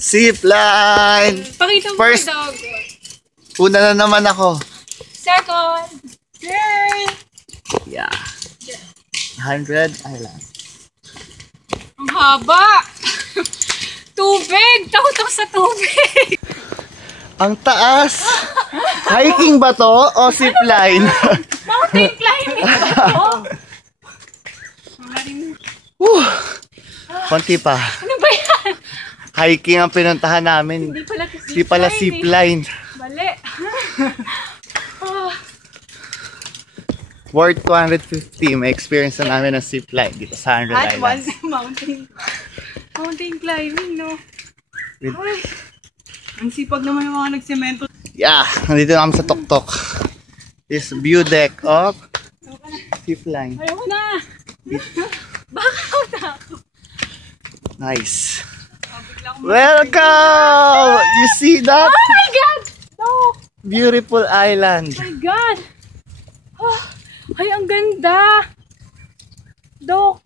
Zipline! Pakita mo First, dog. una na naman ako. Second. Third. Yeah. 100 island. Ang haba. Tubig. Takot ako sa tubig. Ang taas. Hiking ba to o zipline? Mountain climbing ba to? Konti pa. Ano ba yan? Hiking ang pinuntahan namin. Hindi pala zipline. Mali. Worth 250. May experience na namin ng zipline dito sa 100 At Islands. mountain climbing, no? Ay, ang sipag naman yung mga nagsemento. Yeah, nandito na kami sa Tuktok. This view deck of zipline. Ayoko na. Baka na ako. Nice. Welcome! You see that? Oh my God! No! Beautiful island. Oh my God! Oh, ay, ang ganda! Dok!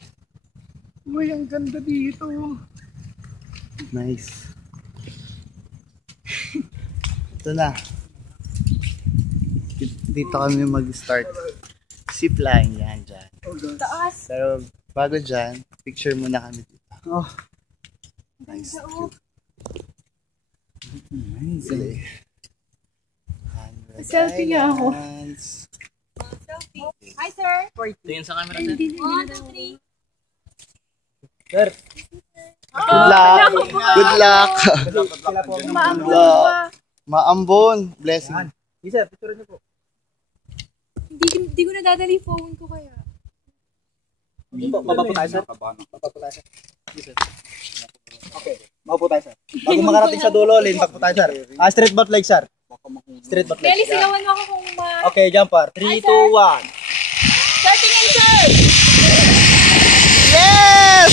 Uy, ang ganda dito. Nice. Ito na. Dito kami mag-start. Zipline yan dyan. Taas! Pero bago dyan, picture muna kami dito. Oh. Nice. Nice. Okay. Selfie nga ako. Selfie. Hi, sir! Tingin sa camera sir. 1, 2, 3. Sir. Good luck! Good luck! Sila po. Maambon pa. Maambon! Blessing. Sir, picture niyo po. Hindi ko nadadali phone ko kaya. Baba po tayo, sir. Baba po tayo, sir. Okay. Baba po tayo, sir. Bago makarating sa dulo, lane back po tayo, sir. Straight butt leg, sir. Straight butt leg. Kelly, sigawan mo ako kung Okay, jumper. 3, 2, 1. Starting and sir! Yes!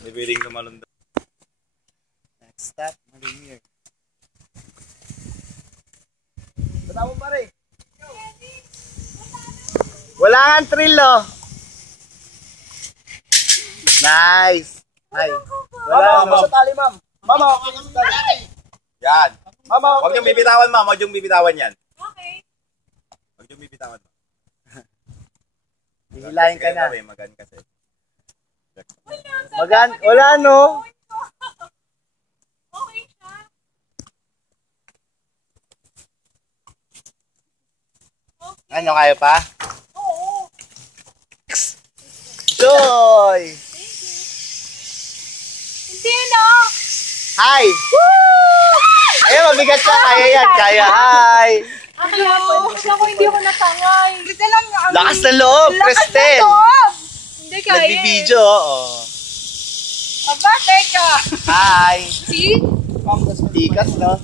Nibiling na malunda. Next stop, Marimir. Bata mo pare. Wala nga thrill, oh. Nice. Hi. Wala mo sa tali, ma'am. Mama, okay sa tali. Yan. Mama, Huwag niyong bibitawan ma'am. Huwag niyong bibitawan yan. Okay. Huwag niyong bibitawan. Hihilahin ka na. Magan kasi. Wala, no? Okay siya. Ano, kaya pa? Oo. Joy! Hindi na. Hi! Ayun, mabigat ka. Kaya yan, kaya. Hi! Kaya ako hindi ako natangay. Kasi lang Lakas ng loob, Cristel. Hindi kaya. Nagbibideo, oo. Aba, teka. Hi! See? Tikas, no?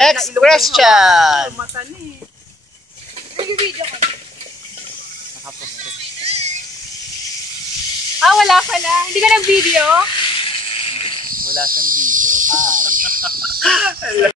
Next question! mata ni. Nag-video ka. Nakaposto. Wala pala. Hindi ka nag-video? Wala siyang video. Hi!